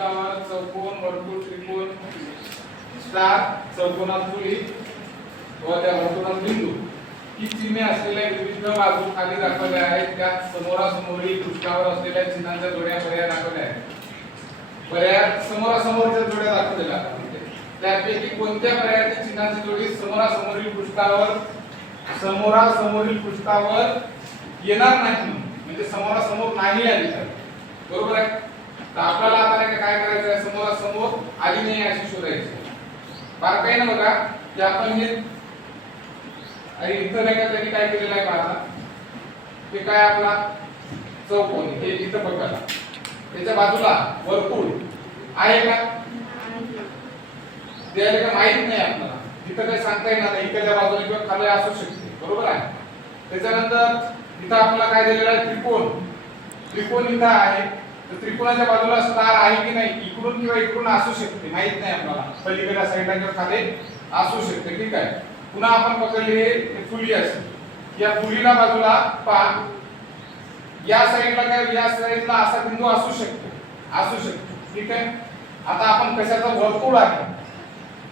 पृष्ठावर चौकोन वर्तुळ त्रिकोण स्टार चौकोनात फुली व त्या वर्तुळात बिंदू. ही चिन्हे असलेल्या विविध बाजू खाली दाखवल्या आहेत. त्यात समोरासमोरील पृष्ठावर असलेल्या चिन्हांच्या जोड्या पर्याय दाखवल्या आहेत. पर्याय समोरासमोरच्या जोड्या दाखवलेल्या त्यापैकी कोणत्या पर्यायातील चिन्हांची जोडी समोरासमोरील पृष्ठावर समोरासमोरील पृष्ठावर येणार नाही म्हणजे समोरासमोर नाही आली तर. बरोबर आहे? तर आपल्याला आता नाही काय करायचं आहे? समोरासमोर आली नाही अशी शोधायची. बारकाईनं बघा की आपण हे आणि इथं नाही का त्यांनी काय केलेलं आहे पाहता? ते काय आपला चौकोन हे इथं बघा. त्याच्या बाजूला वर्तुळ आहे का? ते आहे का माहीत नाही आपल्याला. तिथं काही सांगता येणार नाही. इकडल्या बाजूला किंवा खाली असू शकते. बरोबर आहे? त्याच्यानंतर इथं आपल्याला काय दिलेलं आहे? त्रिकोण. त्रिकोण इथं आहे. तर त्रिकोणाच्या बाजूला स्टार आहे की नाही इकडून किंवा इकडून असू शकते माहीत नाही आपल्याला पलीकडे साईडला किंवा खाली असू शकते ठीक आहे? पुन्हा आपण पकडले हे फुली असेल या फुलीला बाजूला पा या साईडला काय या साईडला असा बिंदू असू शकतो असू शकतो ठीक आहे? आता आपण कशाचा वर्तुळ आहे?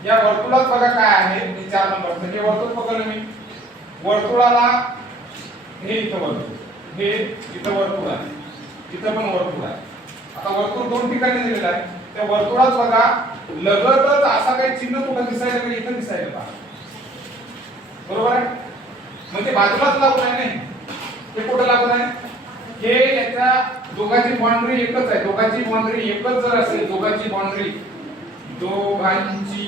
या वर्तुळात बघा काय आहे चार नंबर. हे वर्तुळ पकडलं मी. वर्तुळाला हे इथं वर्तुळ. हे इथं वर्तुळ आहे. इथं पण वर्तुळ आहे. आता वर्तुळ दोन ठिकाणी दिलेलं आहे. त्या वर्तुळात बघा लगतच असा काही चिन्ह तुला दिसायला पाहिजे इथं दिसायला पाहिजे बरोबर आहे? म्हणजे बाजूलाच लागून आहे नाही. ते कुठं लागून आहे? हे याच्या दोघांची बाउंड्री एकच आहे. दोघांची बाउंड्री एकच जर असेल दोघांची बाउंड्री दोघांची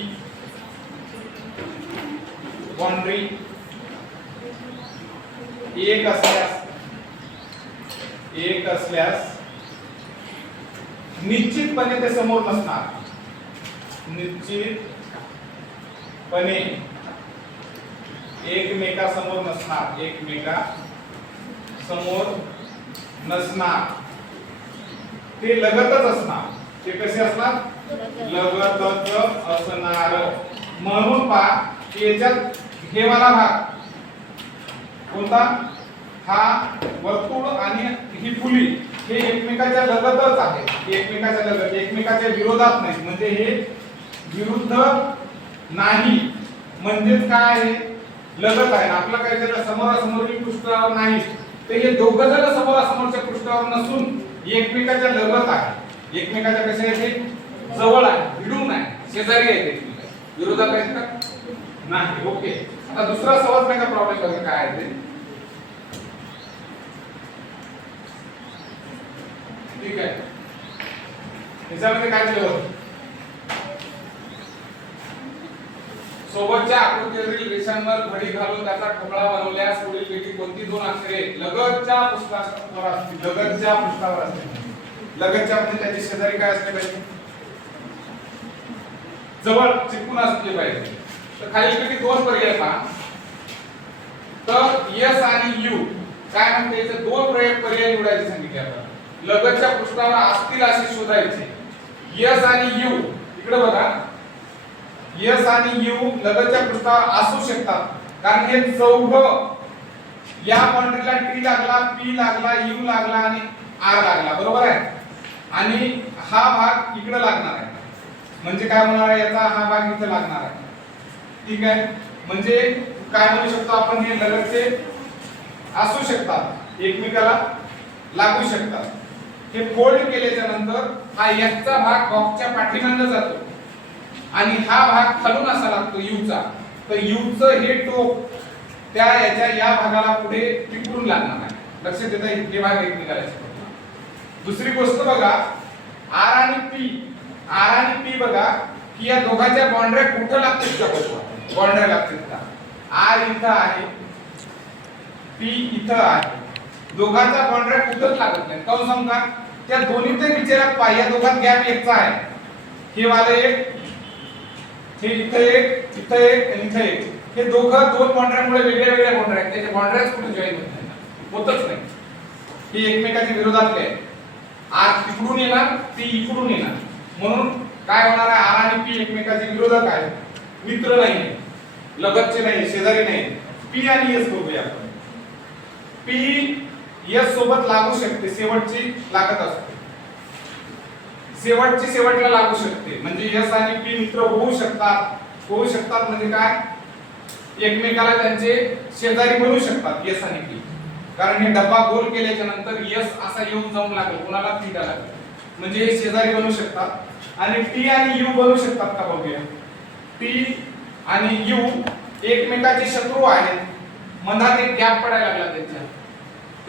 बाउंड्री एक असल्यास एक असल्यास निश्चितपणे ते समोर नसणार निश्चितपणे एकमेका समोर नसणार. एकमेका समोर नसणार. ते लगतच असणार. ते कसे असणार? लगतच असणार. म्हणून पहा याच्यात हे वाला भाग कोणता? हा वर्तुळ आणि ही फुली एकमेकाच्या लगतच आहे. एकमेकाच्या लगत एकमेकाच्या विरोधात नाही. म्हणजे हे विरुद्ध नाही. म्हणजेच काय आहे? लगत आहे. आपलं काय त्याला समोरासमोरची पृष्ठावर नाही. तर हे दोघं जण समोरासमोरच्या पृष्ठावर नसून एकमेकाच्या लगत आहे. एकमेकाच्या कसे आहे जवळ आहे भिडून आहे. शेजारी आहे विरोधात आहेत का? नाही. ओके. आता दुसरा समजण्याचा प्रॉब्लेम काय आहे? ठीक आहे. याच्यामध्ये काय दिलं होतं सोबतच्या आकृतीवरील रेषांवर घडी घालून त्याचा ठोकळा बनवल्यास पुढील पैकी कोणती? दोन अक्षरे. लगतच्या पृष्ठावर असतील. लगतच्या पृष्ठावर असतील. लगतच्या म्हणजे त्याची शेजारी काय असले पाहिजे? जवळ चिकून असले पाहिजे. तर खालीलपैकी दोन पर्याय पहा तर यस आणि यू. काय म्हणते? याचे दोन पर्याय पर्याय निवडायचे सांगितले आपण लगतच्या पृष्ठाला असतील असे शोधायचे. यस आणि यू इकडे बघा. यस आणि यू लगतच्या पृष्ठावर असू शकतात. कारण हे चौघ या बाउंड्रीला टी लागला पी लागला यू लागला आणि आर लागला. बरोबर आहे? आणि हा भाग इकडे लागणार आहे. म्हणजे काय होणार आहे? याचा हा भाग इथे लागणार आहे. ठीक आहे? म्हणजे काय म्हणू शकतो आपण हे लगतचे? असू शकतात. एकमेकाला लागू शकतात. हे फोल्ड केल्याच्यानंतर हा एकचा भाग बॉक्सच्या पाठीमागे जातो. आणि हा भाग खालून असा लागतो यूचा तर यूचं हे टोक त्या याच्या या भागाला पुढे तिकडून लागणार आहे लक्षात येतं हे भाग एक चिकटणार. दुसरी गोष्ट बघा आर आणि पी आर आणि पी बघा की या दोघांच्या बाउंड्र्या कुठं लागतील का बघा. बाउंड्र्या लागतील का आर इथं आहे पी इथं आहे. दोघांचा कॉन्ट्रॅक्ट कुठंच लागत नाही. काऊन सांगता? त्या दोन्हीच्या विचारात पहा या दोघांत गॅप एकचा आहे. हे वाले एक हे इथं एक इथं एक आणि इथं एक. हे दोघं दोन बाउंड्र्यामुळे वेगळ्या वेगळ्या कॉन्ट्रॅक्ट त्याचे त्याच्या बाउंड्र्याच कुठे जॉईन होत नाही. होतच नाही. हे एकमेकाच्या विरोधातले आहे आर तिकडून येणार ती इकडून येणार. म्हणून काय होणार आहे? आर आणि पी एकमेकाचे विरोधक आहेत. मित्र नाही लगतचे नाही शेजारी नाही पी आणि एस बघूया आपण. पी एस सोबत लागू शकते शेवटची लागत असते. शेवटची शेवटला लागू शकते. म्हणजे यस आणि पी मित्र होऊ शकतात. होऊ शकतात म्हणजे काय? एकमेकाला त्यांचे शेजारी बनू शकतात यस आणि पी. कारण हे डब्बा गोल केल्याच्यानंतर यस असा येऊन जाऊन लागेल. कोणाला थीटा लागेल? म्हणजे हे शेजारी बनू शकतात. आणि टी आणि यू बनू शकतात का बघूया? टी आणि यू एकमेकाचे शत्रू आहेत. मनात एक गॅप पडायला लागला त्यांच्या.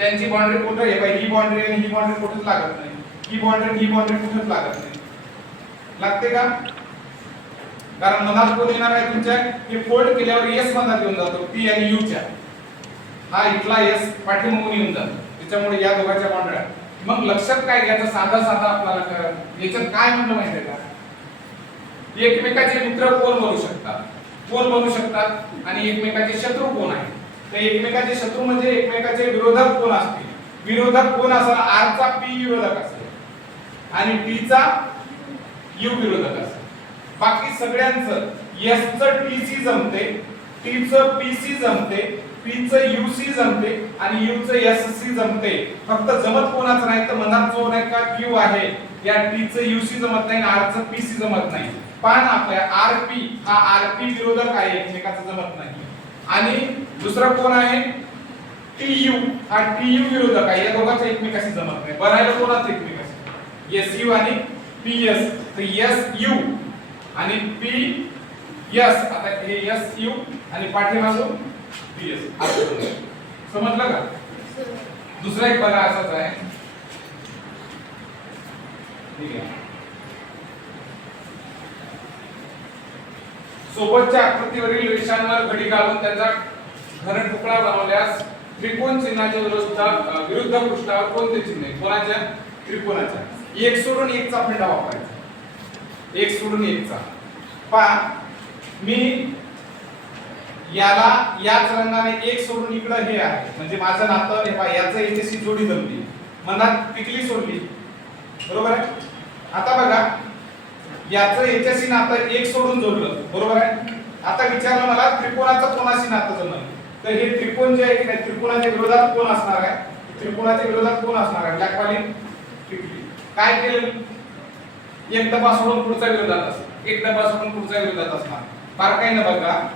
त्यांची बाउंड्री कुठं आहे? बाई ही बाउंड्री आणि ही बाउंड्री कुठंच लागत नाही. ही बाउंड्री ही बाउंड्री कुठंच लागत नाही. लागते का? कारण मनात कोण येणार आहे तुमच्या? हे फोल्ड केल्यावर एस मनात येऊन जातो पी आणि यू च्या. हा इथला एस पाठीमागून येऊन जातो. त्याच्यामुळे या दोघांच्या बाउंड्र्या मग लक्षात काय घ्यायचं साधा साधा आपल्याला याच्यात काय म्हणलं माहितीये का? एकमेकाचे मित्र कोण बनू शकतात? कोण बनू शकतात? आणि एकमेकाचे शत्रू कोण आहेत? तर एकमेकाचे शत्रू म्हणजे एकमेकाचे विरोधक कोण असतील? विरोधक कोण असेल? आर चा पी विरोधक असेल. आणि पी चा यू विरोधक असेल. बाकी सगळ्यांचं एस च टी सी जमते टी च पी सी जमते पी च यू सी जमते आणि यू च एस सी जमते. फक्त जमत कोणाचं नाही तर मनात जो नाही का क्यू आहे या टी च यू सी जमत नाही आर च पी सी जमत नाही. पण आपल्या आर पी हा आर पी विरोधक आहे एकमेकाचा जमत नाही. आणि दुसरा कोण आहे? टी यू हा टी यू विरोधक आहे. या दोघांचा एकमेकाशी जमत नाही. बनायला कोणाचं एकमेकाशी? एस यू आणि पी एस तर एस यू आणि पी एस आता हे एस यू आणि पाठीमागून पी एस समजलं का? दुसरा एक बघा असाच आहे. ठीक आहे. सोबतच्या आकृतीवरील रेषांवर घडी घालून त्यांचा घन तुकडा बनवल्यास त्रिकोण चिन्हाच्या विरुद्ध विरुद्ध पृष्ठावर कोणते चिन्ह आहे कोणाच्या त्रिकोणाच्या एक सोडून एकचा फेंडा वापरायचा. एक सोडून एकचा. पहा मी याला याच रंगाने एक सोडून इकडं हे आहे. म्हणजे माझं नातं हे पहा याचं याच्याशी जोडी जमली मनात पिकली सोडली. बरोबर आहे? आता बघा याचं याच्याशी नातं एक सोडून जोडलं. बरोबर आहे? आता विचारलं मला त्रिकोणाचं कोणाशी नातं जमलं? तर हे त्रिकोण जे आहे की नाही त्रिकोणाच्या विरोधात कोण असणार आहे? त्रिकोणाच्या विरोधात कोण असणार आहे? ब्लॅक काय केलं? एक डबा सोडून पुढचा विरोधात असणार एक डबा सोडून पुढचा विरोधात असणार. फार काही ना बघा.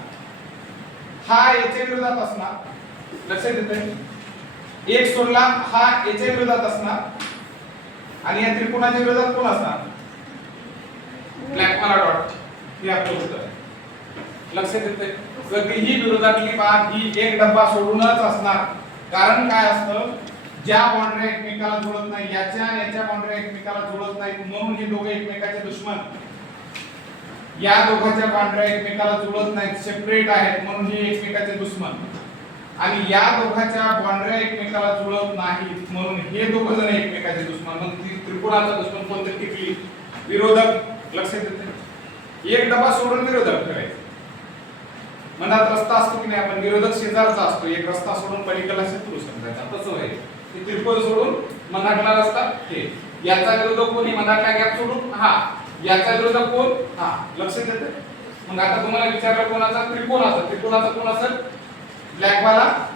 हा याच्या विरोधात असणार. लक्षात येत एक सोडला हा याच्या विरोधात असणार. आणि या त्रिकोणाच्या विरोधात कोण असणार? ब्लॅकमाला डॉट हे आपलं उत्तर लक्षात येते कधीही विरोधातली बाब ही एक डब्बा सोडूनच असणार. कारण काय असतं? ज्या बाउंड्री एकमेकाला जुळत नाही याच्या याच्या बाउंड्री एकमेकाला जुळत नाही म्हणून हे दोघे एकमेकाचे दुश्मन. या दोघांच्या बाउंड्री एकमेकाला जुळत नाहीत सेपरेट आहेत म्हणून हे एकमेकाचे दुश्मन. आणि या दोघांच्या बाउंड्री एकमेकाला जुळत नाहीत म्हणून हे दोघ जण एकमेकाचे दुश्मन. मग त्रिपुराचा दुश्मन कोणते टिकली? विरोधक. लक्षात येते एक डबा सोडून विरोधक करायचं मनात रस्ता असतो की नाही आपण विरोधक शेजारचा असतो. एक रस्ता सोडून पलीकडला शत्रू समजायचा. तसं आहे ते त्रिकोण सोडून मनातला रस्ता हे. याचा विरोधक कोणी मनातला गॅप सोडून? हा. याचा विरोधक कोण? हा. लक्षात येते? मग आता तुम्हाला विचारलं कोणाचा त्रिकोणाचा? त्रिकोणाचा कोण असेल? ब्लॅकवाला